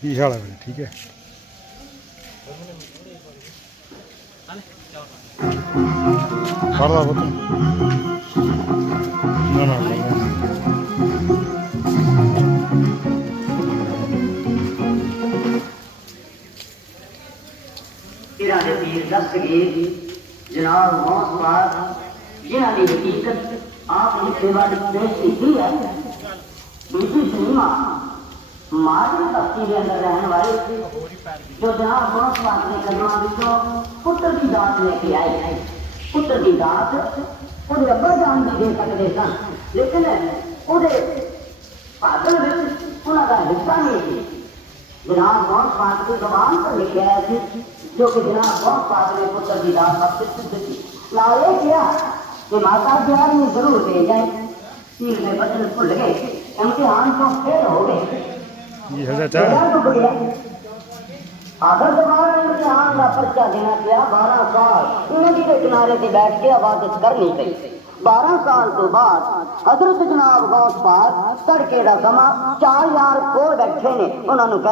ठीक है ठीक है। पढ़ बताओ ना ना जनाब मौत पास ये हकीकत आप लिखने वाले देश की ही है ਹਕੀਕਤ ਆਪ ਲਿਖੇ ਵਾਲੀ ਪੇਸ਼ ਕੀਤੀ ਹੈ ਬੀਬੀ ਸੁਨੀਮਾ ਮਾਰੀ ਬਸਤੀ ਦੇ ਅੰਦਰ ਰਹਿਣ ਵਾਲੇ ਜੋ ਜਨਾਬ ਮੌਸਵਾਦ ਦੇ ਕਦਮਾਂ ਵਿੱਚੋਂ ਪੁੱਤਰ ਦੀ ਦਾਤ ਲੈ ਕੇ ਆਏ ਪੁੱਤਰ ਦੀ ਦਾਤ ਉਹਦੇ ਅੱਬਾ ਜਾਨ ਵੀ ਦੇ ਸਕਦੇ ਸਨ ਲੇਕਿਨ ਉਹਦੇ ਭਾਗਲ ਵਿੱਚ ਉਹਨਾਂ ਦਾ ਹਿੱਸਾ ਨਹੀਂ ਸੀ जनाब बहुत पाक की जबान पर लिखे आए थे जो कि जनाब बहुत पाक ने पुत्र की दात पर सिद्ध की नाल ये किया कि माता प्यार में जरूर दे जाए पीर ने बचन भूल उनके आम जो फेल हो गए ये हो जाता आखिर दोबारा इनके आम का पर्चा देना पिया बारह साल नदी के किनारे से बैठ के इबादत करनी पड़ी बारह साल तो बाद हज़रत जनाब गौस पास तड़के का समा चार यार कोल बैठे ने उन्होंने